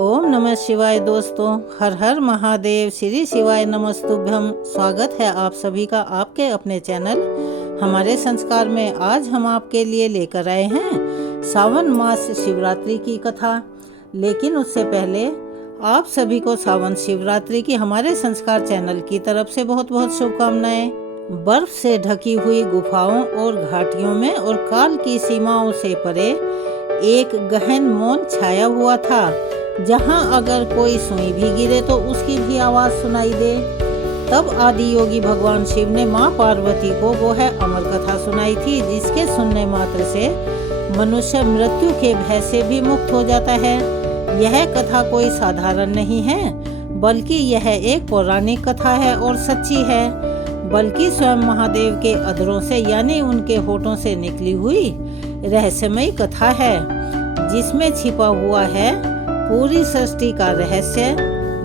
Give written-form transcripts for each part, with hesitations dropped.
ओम नमः शिवाय दोस्तों, हर हर महादेव, श्री शिवाय नमस्तुभ्यम। स्वागत है आप सभी का आपके अपने चैनल हमारे संस्कार में। आज हम आपके लिए लेकर आए हैं सावन मास शिवरात्रि की कथा। लेकिन उससे पहले आप सभी को सावन शिवरात्रि की हमारे संस्कार चैनल की तरफ से बहुत बहुत शुभकामनाएं। बर्फ से ढकी हुई गुफाओं और घाटियों में और काल की सीमाओं से परे एक गहन मौन छाया हुआ था, जहां अगर कोई सुई भी गिरे तो उसकी भी आवाज सुनाई दे। तब आदि योगी भगवान शिव ने मां पार्वती को वो है अमर कथा सुनाई थी, जिसके सुनने मात्र से मनुष्य मृत्यु के भय से भी मुक्त हो जाता है। यह कथा कोई साधारण नहीं है, बल्कि यह एक पौराणिक कथा है और सच्ची है। बल्कि स्वयं महादेव के अधरों से यानी उनके होठों से निकली हुई रहस्यमयी कथा है, जिसमें छिपा हुआ है पूरी सृष्टि का रहस्य,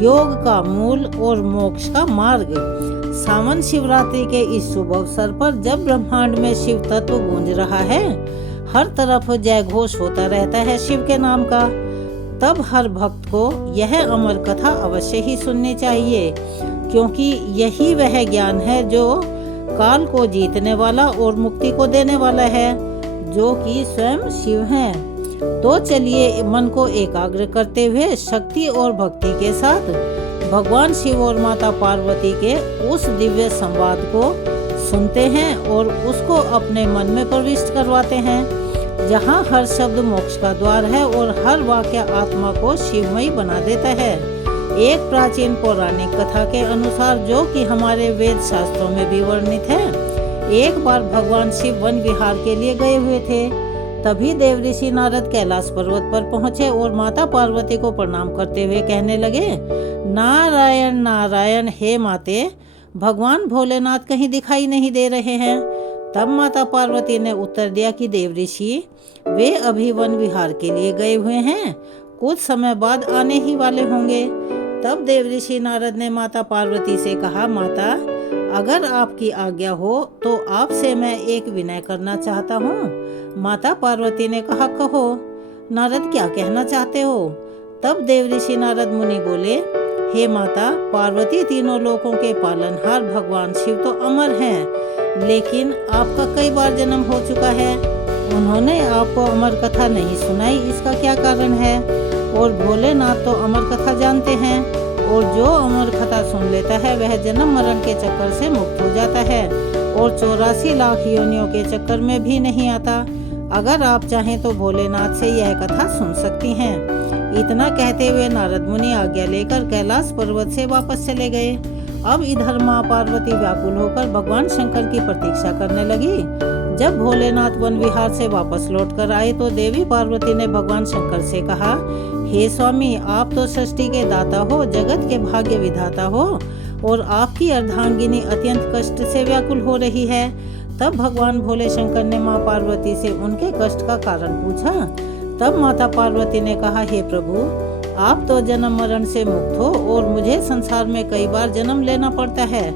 योग का मूल और मोक्ष का मार्ग। सावन शिवरात्रि के इस शुभ अवसर पर जब ब्रह्मांड में शिव तत्व गूंज रहा है, हर तरफ जय घोष होता रहता है शिव के नाम का, तब हर भक्त को यह अमर कथा अवश्य ही सुननी चाहिए, क्योंकि यही वह ज्ञान है जो काल को जीतने वाला और मुक्ति को देने वाला है, जो कि स्वयं शिव हैं। तो चलिए मन को एकाग्र करते हुए शक्ति और भक्ति के साथ भगवान शिव और माता पार्वती के उस दिव्य संवाद को सुनते हैं और उसको अपने मन में प्रविष्ट करवाते हैं, जहां हर शब्द मोक्ष का द्वार है और हर वाक्य आत्मा को शिवमयी बना देता है। एक प्राचीन पौराणिक कथा के अनुसार, जो कि हमारे वेद शास्त्रों में भी वर्णित है, एक बार भगवान शिव वन विहार के लिए गए हुए थे। तभी देवऋषि नारद कैलाश पर्वत पर पहुंचे और माता पार्वती को प्रणाम करते हुए कहने लगे, नारायण नारायण, हे माते, भगवान भोलेनाथ कहीं दिखाई नहीं दे रहे हैं। तब माता पार्वती ने उत्तर दिया कि देवऋषि, वे अभी वन विहार के लिए गए हुए हैं, कुछ समय बाद आने ही वाले होंगे। तब देवऋषि नारद ने माता पार्वती से कहा, माता, अगर आपकी आज्ञा हो तो आपसे मैं एक विनय करना चाहता हूँ। माता पार्वती ने कहा, कहो नारद, क्या कहना चाहते हो? तब देवऋषि नारद मुनि बोले, हे माता पार्वती, तीनों लोकों के पालनहार भगवान शिव तो अमर हैं, लेकिन आपका कई बार जन्म हो चुका है। उन्होंने आपको अमर कथा नहीं सुनाई, इसका क्या कारण है? और भोलेनाथ तो अमर कथा जानते हैं, और जो अमर कथा सुन लेता है वह जन्म मरण के चक्कर से मुक्त हो जाता है और 84 लाख योनियों के चक्कर में भी नहीं आता। अगर आप चाहें तो भोलेनाथ से यह कथा सुन सकती हैं। इतना कहते हुए नारद मुनि आज्ञा लेकर कैलाश पर्वत से वापस चले गए। अब इधर माँ पार्वती व्याकुल होकर भगवान शंकर की प्रतीक्षा करने लगी। जब भोलेनाथ वन विहार से वापस लौटकर आए तो देवी पार्वती ने भगवान शंकर से कहा, हे स्वामी, आप तो सृष्टि के दाता हो, जगत के भाग्य विधाता हो, और आपकी अर्धांगिनी अत्यंत कष्ट से व्याकुल हो रही है। तब भगवान भोले शंकर ने माँ पार्वती से उनके कष्ट का कारण पूछा। तब माता पार्वती ने कहा, हे प्रभु, आप तो जन्म मरण से मुक्त हो और मुझे संसार में कई बार जन्म लेना पड़ता है।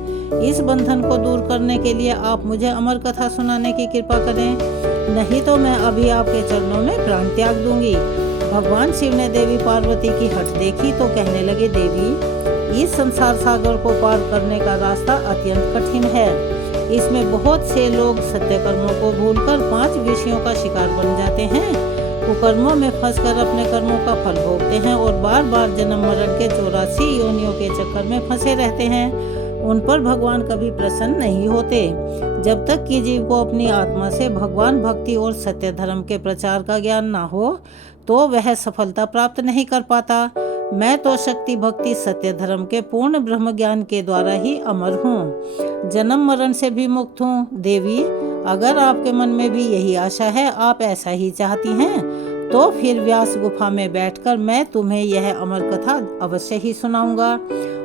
इस बंधन को दूर करने के लिए आप मुझे अमर कथा सुनाने की कृपा करें, नहीं तो मैं अभी आपके चरणों में प्राण त्याग दूंगी। भगवान शिव ने देवी पार्वती की हठ देखी तो कहने लगे, देवी, इस संसार सागर को पार करने का रास्ता अत्यंत कठिन है। इसमें बहुत से लोग सत्य कर्मों को भूलकर 5 विषयों का शिकार बन जाते हैं, कुकर्मों में फंसकर अपने कर्मों का फल भोगते हैं और बार बार जन्म मरण के 84 योनियों के चक्कर में फंसे रहते हैं। उन पर भगवान कभी प्रसन्न नहीं होते। जब तक कि जीव को अपनी आत्मा से भगवान भक्ति और सत्य धर्म के प्रचार का ज्ञान ना हो तो वह सफलता प्राप्त नहीं कर पाता। मैं तो शक्ति भक्ति सत्य धर्म के पूर्ण ब्रह्म ज्ञान के द्वारा ही अमर हूँ, जन्म मरण से भी मुक्त हूँ। देवी, अगर आपके मन में भी यही आशा है, आप ऐसा ही चाहती हैं, तो फिर व्यास गुफा में बैठकर मैं तुम्हें यह अमर कथा अवश्य ही सुनाऊंगा।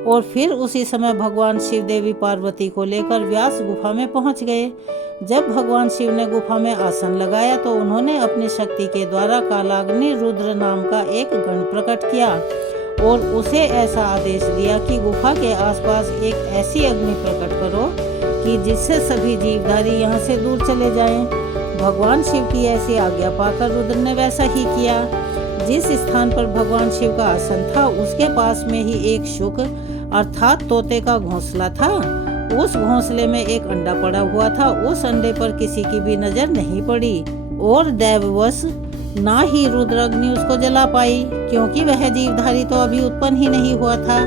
और फिर उसी समय भगवान शिव देवी पार्वती को लेकर व्यास गुफा में पहुंच गए। जब भगवान शिव ने गुफा में आसन लगाया तो उन्होंने अपनी शक्ति के द्वारा कालाग्नि रुद्र नाम का एक गण प्रकट किया और उसे ऐसा आदेश दिया कि गुफा के आसपास एक ऐसी अग्नि प्रकट करो कि जिससे सभी जीवधारी यहाँ से दूर चले जाएं। भगवान शिव की ऐसी आज्ञा पाकर रुद्र ने वैसा ही किया। जिस स्थान पर भगवान शिव का आसन था उसके पास में ही एक शुक अर्थात तोते का घोंसला था। उस घोंसले में एक अंडा पड़ा हुआ था। उस अंडे पर किसी की भी नजर नहीं पड़ी और दैववश ना ही रुद्राग्नि उसको जला पाई, क्योंकि वह जीवधारी तो अभी उत्पन्न ही नहीं हुआ था।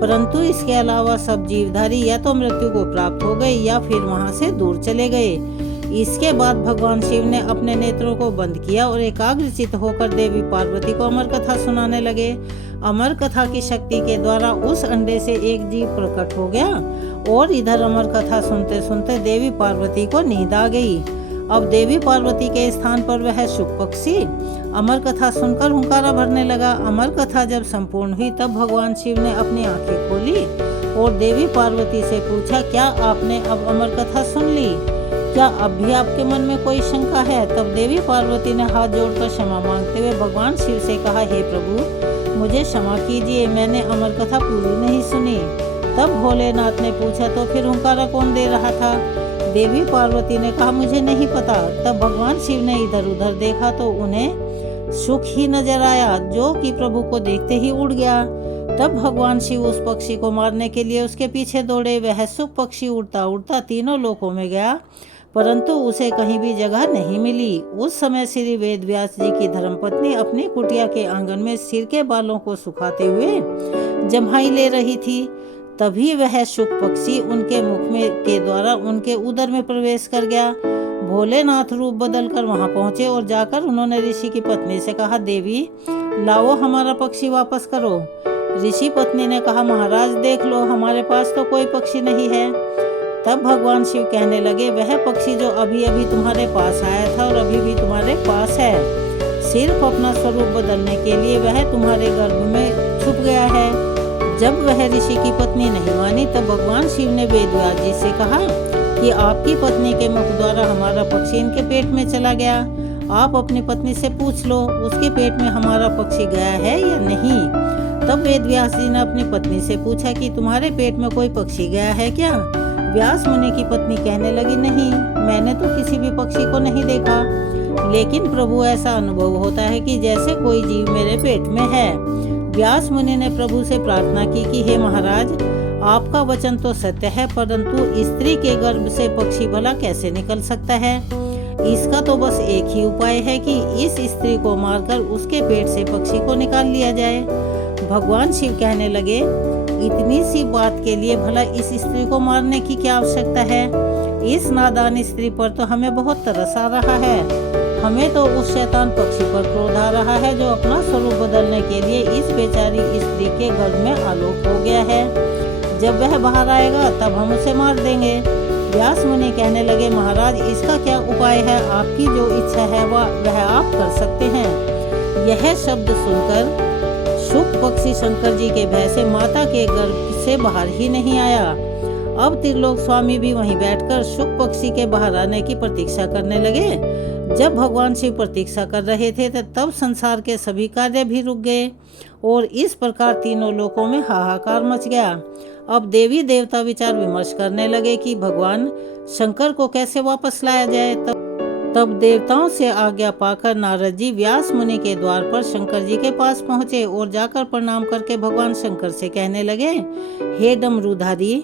परंतु इसके अलावा सब जीवधारी या तो मृत्यु को प्राप्त हो गए या फिर वहां से दूर चले गए। इसके बाद भगवान शिव ने अपने नेत्रों को बंद किया और एकाग्रचित होकर देवी पार्वती को अमर कथा सुनाने लगे। अमर कथा की शक्ति के द्वारा उस अंडे से एक जीव प्रकट हो गया और इधर अमर कथा सुनते सुनते देवी पार्वती को नींद आ गई। अब देवी पार्वती के स्थान पर वह शुक पक्षी अमर कथा सुनकर हुंकारा भरने लगा। अमर कथा जब संपूर्ण हुई तब भगवान शिव ने अपनी आंखें खोली और देवी पार्वती से पूछा, क्या आपने अब अमर कथा सुन ली? क्या अब भी आपके मन में कोई शंका है? तब देवी पार्वती ने हाथ जोड़कर क्षमा मांगते हुए भगवान शिव से कहा, हे प्रभु, मुझे क्षमा कीजिए, मैंने अमर कथा पूरी नहीं सुनी। तब भोलेनाथ ने पूछा, तो फिर हुंकारा कौन दे रहा था? देवी पार्वती ने कहा, मुझे नहीं पता। तब भगवान शिव ने इधर उधर देखा तो उन्हें शुक ही नजर आया, जो कि प्रभु को देखते ही उड़ गया। तब भगवान शिव उस पक्षी को मारने के लिए उसके पीछे दौड़े। वह शुक पक्षी उड़ता उड़ता तीनों लोकों में गया, परंतु उसे कहीं भी जगह नहीं मिली। उस समय श्री वेद व्यास जी की धर्मपत्नी अपनी कुटिया के आंगन में सिर के बालों को सुखाते हुए जम्हाई ले रही थी। तभी वह शुक पक्षी उनके मुख में के द्वारा उनके उदर में प्रवेश कर गया। भोलेनाथ रूप बदलकर वहां पहुंचे और जाकर उन्होंने ऋषि की पत्नी से कहा, देवी लाओ हमारा पक्षी वापस करो। ऋषि पत्नी ने कहा, महाराज देख लो, हमारे पास तो कोई पक्षी नहीं है। तब भगवान शिव कहने लगे, वह पक्षी जो अभी अभी तुम्हारे पास आया था और अभी भी तुम्हारे पास है, सिर्फ अपना स्वरूप बदलने के लिए वह तुम्हारे गर्भ में छुप गया है। जब वह ऋषि की पत्नी नहीं मानी तब भगवान शिव ने वेदव्यास जी से कहा कि आपकी पत्नी के मुख द्वारा हमारा पक्षी इनके पेट में चला गया। आप अपनी पत्नी से पूछ लो उसके पेट में हमारा पक्षी गया है या नहीं। तब वेदव्यास जी ने अपनी पत्नी से पूछा कि तुम्हारे पेट में कोई पक्षी गया है क्या? व्यास मुनि की पत्नी कहने लगी, नहीं, मैंने तो किसी भी पक्षी को नहीं देखा, लेकिन प्रभु ऐसा अनुभव होता है कि जैसे कोई जीव मेरे पेट में है। व्यास मुनि ने प्रभु से प्रार्थना की कि हे महाराज, आपका वचन तो सत्य है, परंतु स्त्री के गर्भ से पक्षी भला कैसे निकल सकता है? इसका तो बस एक ही उपाय है कि इस स्त्री को मारकर उसके पेट से पक्षी को निकाल लिया जाए। भगवान शिव कहने लगे, इतनी सी बात के लिए भला इस स्त्री को मारने की क्या आवश्यकता है? इस नादान स्त्री पर तो हमें बहुत तरस आ रहा है। हमें तो उस शैतान पक्षी पर क्रोध आ रहा है जो अपना स्वरूप बदलने के लिए इस बेचारी स्त्री के गर्भ में आलोक हो गया है। जब वह बाहर आएगा तब हम उसे मार देंगे। व्यास मुनि कहने लगे, महाराज इसका क्या उपाय है? आपकी जो इच्छा है वह आप कर सकते हैं। यह शब्द सुनकर शुक पक्षी शंकर जी के भय से माता के गर्भ से बाहर ही नहीं आया। अब त्रिलोक स्वामी भी वहीं बैठकर शुक पक्षी के बाहर आने की प्रतीक्षा करने लगे। जब भगवान शिव प्रतीक्षा कर रहे थे तब संसार के सभी कार्य भी रुक गए और इस प्रकार तीनों लोकों में हाहाकार मच गया। अब देवी देवता विचार विमर्श करने लगे कि भगवान शंकर को कैसे वापस लाया जाए। तब देवताओं से आज्ञा पाकर नारद जी व्यास मुनि के द्वार पर शंकर जी के पास पहुंचे और जाकर प्रणाम करके भगवान शंकर से कहने लगे, हे डमरूधारी,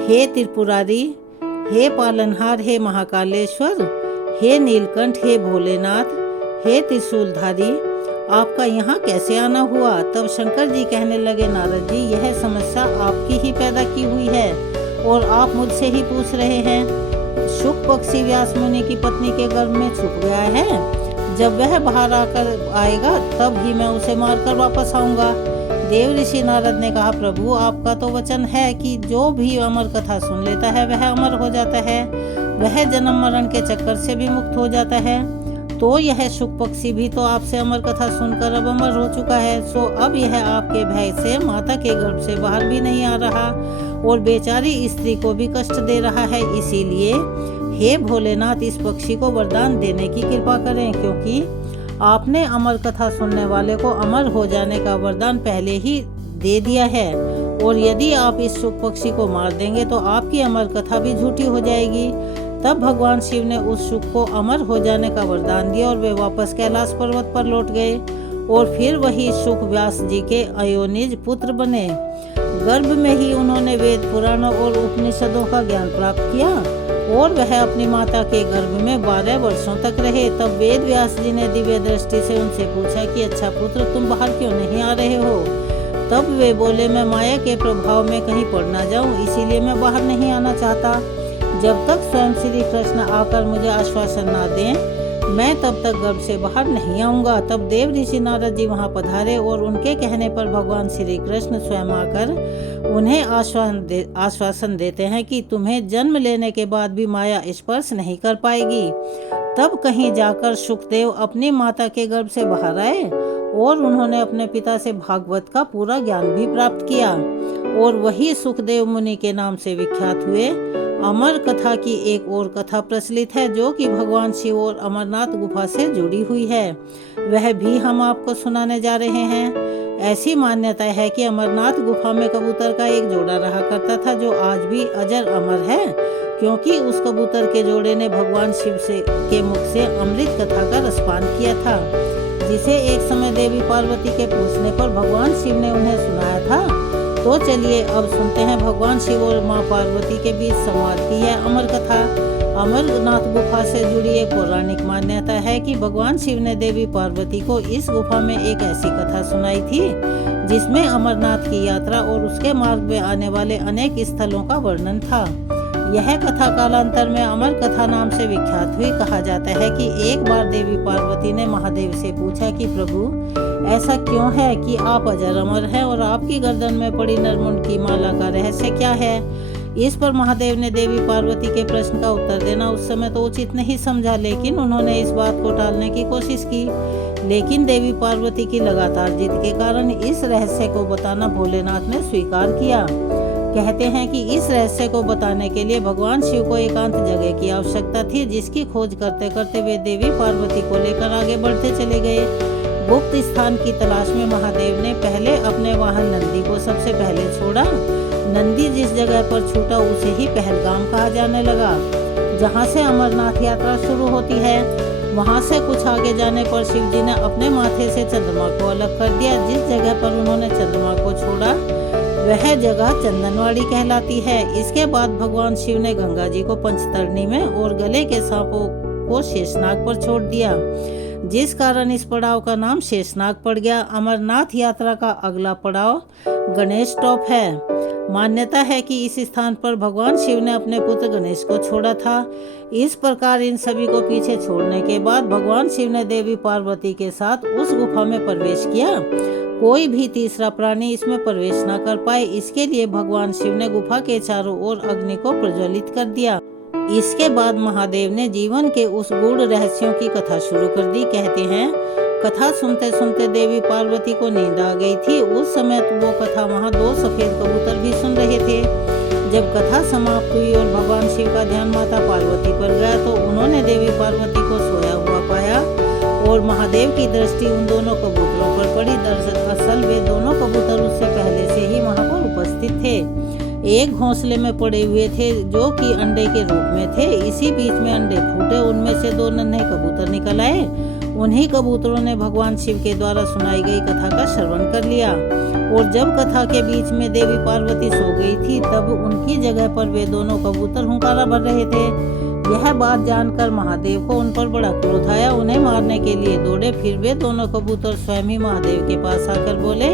हे त्रिपुरारी, हे पालनहार, हे महाकालेश्वर, हे नीलकंठ, हे भोलेनाथ, हे त्रिशूलधारी, आपका यहाँ कैसे आना हुआ? तब शंकर जी कहने लगे, नारद जी, यह समस्या आपकी ही पैदा की हुई है और आप मुझसे ही पूछ रहे हैं। शुक पक्षी व्यास मुनि की पत्नी के गर्भ में छुप गया है। जब वह बाहर आकर आएगा तब ही मैं उसे मारकर वापस आऊंगा। देव ऋषि नारद ने कहा, प्रभु आपका तो वचन है कि जो भी अमर कथा सुन लेता है वह अमर हो जाता है, वह जन्म मरण के चक्कर से भी मुक्त हो जाता है। तो यह शुक पक्षी भी तो आपसे अमर कथा सुनकर अब अमर हो चुका है। सो अब यह आपके भय से माता के गर्भ से बाहर भी नहीं आ रहा और बेचारी स्त्री को भी कष्ट दे रहा है। इसीलिए हे भोलेनाथ, इस पक्षी को वरदान देने की कृपा करें, क्योंकि आपने अमर कथा सुनने वाले को अमर हो जाने का वरदान पहले ही दे दिया है और यदि आप इस शुक पक्षी को मार देंगे तो आपकी अमर कथा भी झूठी हो जाएगी। तब भगवान शिव ने उस शुक को अमर हो जाने का वरदान दिया और वे वापस कैलाश पर्वत पर लौट गए और फिर वही शुक व्यास जी के अयोनिज पुत्र बने। गर्भ में ही उन्होंने वेद पुराणों और उपनिषदों का ज्ञान प्राप्त किया और वह अपनी माता के गर्भ में 12 वर्षों तक रहे। तब वेद व्यास जी ने दिव्य दृष्टि से उनसे पूछा कि अच्छा पुत्र, तुम बाहर क्यों नहीं आ रहे हो? तब वे बोले, मैं माया के प्रभाव में कहीं पड़ ना जाऊं, इसीलिए मैं बाहर नहीं आना चाहता। जब तक स्वयं श्री कृष्ण आकर मुझे आश्वासन ना दें, मैं तब तक गर्भ से बाहर नहीं आऊंगा। तब देव ऋषि नारद जी वहां पधारे और उनके कहने पर भगवान श्री कृष्ण स्वयं आकर उन्हें आश्वासन देते हैं कि तुम्हें जन्म लेने के बाद भी माया स्पर्श नहीं कर पाएगी। तब कहीं जाकर सुखदेव अपनी माता के गर्भ से बाहर आए और उन्होंने अपने पिता से भागवत का पूरा ज्ञान भी प्राप्त किया और वही सुखदेव मुनि के नाम से विख्यात हुए। अमर कथा की एक और कथा प्रचलित है जो कि भगवान शिव और अमरनाथ गुफा से जुड़ी हुई है, वह भी हम आपको सुनाने जा रहे हैं। ऐसी मान्यता है कि अमरनाथ गुफा में कबूतर का एक जोड़ा रहा करता था जो आज भी अजर अमर है, क्योंकि उस कबूतर के जोड़े ने भगवान शिव के मुख से अमृत कथा का रसपान किया था, जिसे एक समय देवी पार्वती के पूछने पर भगवान शिव ने उन्हें सुनाया था। तो चलिए अब सुनते हैं भगवान शिव और माँ पार्वती के बीच संवाद की यह अमर कथा। अमरनाथ गुफा से जुड़ी एक पौराणिक मान्यता है कि भगवान शिव ने देवी पार्वती को इस गुफा में एक ऐसी कथा सुनाई थी जिसमें अमरनाथ की यात्रा और उसके मार्ग में आने वाले अनेक स्थलों का वर्णन था। यह कथा कालांतर में अमर कथा नाम से विख्यात हुई। कहा जाता है कि एक बार देवी पार्वती ने महादेव से पूछा कि प्रभु, ऐसा क्यों है कि आप अजर अमर हैं और आपकी गर्दन में पड़ी नरमुंड की माला का रहस्य क्या है? इस पर महादेव ने देवी पार्वती के प्रश्न का उत्तर देना उस समय तो उचित नहीं समझा, लेकिन उन्होंने इस बात को टालने की कोशिश की। लेकिन देवी पार्वती की लगातार जिद के कारण इस रहस्य को बताना भोलेनाथ ने स्वीकार किया। कहते हैं कि इस रहस्य को बताने के लिए भगवान शिव को एकांत जगह की आवश्यकता थी, जिसकी खोज करते करते वे देवी पार्वती को लेकर आगे बढ़ते चले गए। गुप्त स्थान की तलाश में महादेव ने पहले अपने वाहन नंदी को सबसे पहले छोड़ा। नंदी जिस जगह पर छूटा उसे ही पहलगाम कहा जाने लगा, जहां से अमरनाथ यात्रा शुरू होती है। वहां से कुछ आगे जाने पर शिव जी ने अपने माथे से चंद्रमा को अलग कर दिया। जिस जगह पर उन्होंने चंद्रमा को छोड़ा वह जगह चंदनवाड़ी कहलाती है। इसके बाद भगवान शिव ने गंगा जी को पंचतरणी में और गले के सांपों को शेषनाग पर छोड़ दिया, जिस कारण इस पड़ाव का नाम शेषनाग पड़ गया। अमरनाथ यात्रा का अगला पड़ाव गणेश टॉप है। मान्यता है कि इस स्थान पर भगवान शिव ने अपने पुत्र गणेश को छोड़ा था। इस प्रकार इन सभी को पीछे छोड़ने के बाद भगवान शिव ने देवी पार्वती के साथ उस गुफा में प्रवेश किया। कोई भी तीसरा प्राणी इसमें प्रवेश न कर पाए, इसके लिए भगवान शिव ने गुफा के चारों ओर अग्नि को प्रज्वलित कर दिया। इसके बाद महादेव ने जीवन के उस गूढ़ रहस्यों की कथा शुरू कर दी। कहते हैं कथा सुनते सुनते देवी पार्वती को नींद आ गई थी। उस समय वो कथा वहाँ 2 सफेद कबूतर भी सुन रहे थे। जब कथा समाप्त हुई और भगवान शिव का ध्यान माता पार्वती पर गया तो उन्होंने देवी पार्वती को सोया हुआ पाया और महादेव की दृष्टि उन दोनों कबूतरों पर पड़ी। दरअसल वे दोनों कबूतर उससे पहले से ही वहाँ पर उपस्थित थे। एक घोंसले में पड़े हुए थे जो कि अंडे के रूप में थे। इसी बीच में अंडे फूटे, उनमें से 2 नन्हे कबूतर निकल आए। उन्हीं कबूतरों ने भगवान शिव के द्वारा सुनाई गई कथा का श्रवण कर लिया और जब कथा के बीच में देवी पार्वती सो गई थी तब उनकी जगह पर वे दोनों कबूतर हुंकारा भर रहे थे। यह बात जानकर महादेव को उन पर बड़ा क्रोध आया। उन्हें मारने के लिए दौड़े। फिर वे दोनों कबूतर स्वयं ही महादेव के पास आकर बोले,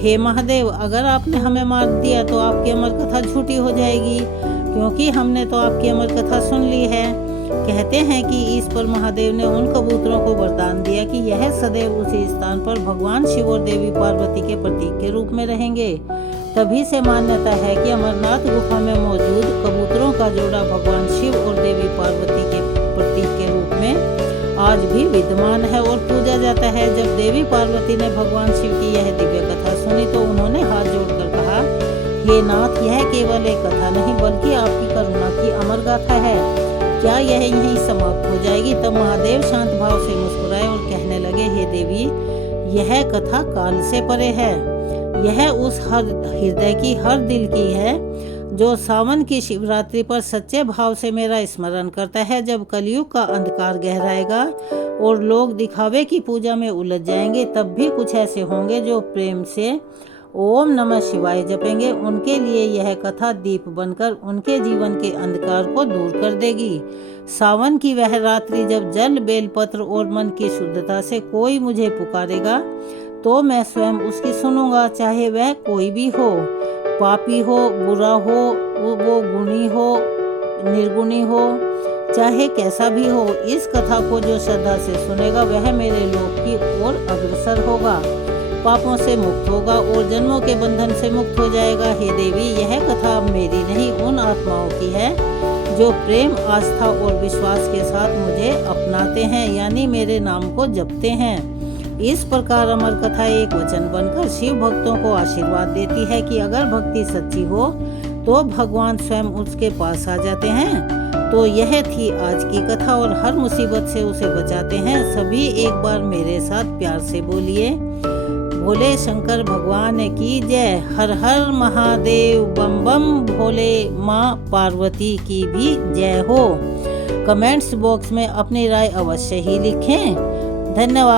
हे महादेव, अगर आपने हमें मार दिया तो आपकी अमर कथा झूठी हो जाएगी, क्योंकि हमने तो आपकी अमर कथा सुन ली है। कहते हैं कि इस पर महादेव ने उन कबूतरों को वरदान दिया कि यह सदैव उसी स्थान पर भगवान शिव और देवी पार्वती के प्रतीक के रूप में रहेंगे। तभी से मान्यता है कि अमरनाथ गुफा में मौजूद कबूतरों का जोड़ा भगवान शिव और देवी पार्वती के प्रतीक के रूप में आज भी विद्यमान है और पूजा जाता है। जब देवी पार्वती ने भगवान शिव की यह दिव्य कथा सुनी तो उन्होंने हाथ जोड़कर कहा, हे नाथ, यह केवल एक कथा नहीं बल्कि आपकी करुणा की अमर गाथा है। क्या यह यहीं समाप्त हो जाएगी? तब महादेव शांत भाव से मुस्कुराए और कहने लगे, हे देवी, यह कथा काल से परे है। यह उस हर हृदय की, हर दिल की है जो सावन की शिवरात्रि पर सच्चे भाव से मेरा स्मरण करता है, जब कलयुग का अंधकार गहराएगा और लोग दिखावे की पूजा में उलझ जाएंगे, तब भी कुछ ऐसे होंगे जो प्रेम से ओम नमः शिवाय जपेंगे। उनके लिए यह कथा दीप बनकर उनके जीवन के अंधकार को दूर कर देगी। सावन की वह रात्रि जब जल, बेलपत्र और मन की शुद्धता से कोई मुझे पुकारेगा, तो मैं स्वयं उसकी सुनूंगा, चाहे वह कोई भी हो, पापी हो, बुरा हो, वो गुणी हो, निर्गुणी हो, चाहे कैसा भी हो। इस कथा को जो श्रद्धा से सुनेगा वह मेरे लोक की ओर अग्रसर होगा, पापों से मुक्त होगा और जन्मों के बंधन से मुक्त हो जाएगा। हे देवी, यह कथा मेरी नहीं, उन आत्माओं की है जो प्रेम, आस्था और विश्वास के साथ मुझे अपनाते हैं, यानी मेरे नाम को जपते हैं। इस प्रकार अमर कथा एक वचन बनकर शिव भक्तों को आशीर्वाद देती है कि अगर भक्ति सच्ची हो तो भगवान स्वयं उसके पास आ जाते हैं। तो यह थी आज की कथा और हर मुसीबत से उसे बचाते हैं। सभी एक बार मेरे साथ प्यार से बोलिए, भोले शंकर भगवान की जय। हर हर महादेव, बम बम भोले, माँ पार्वती की भी जय हो। कमेंट्स बॉक्स में अपनी राय अवश्य ही लिखें। धन्यवाद।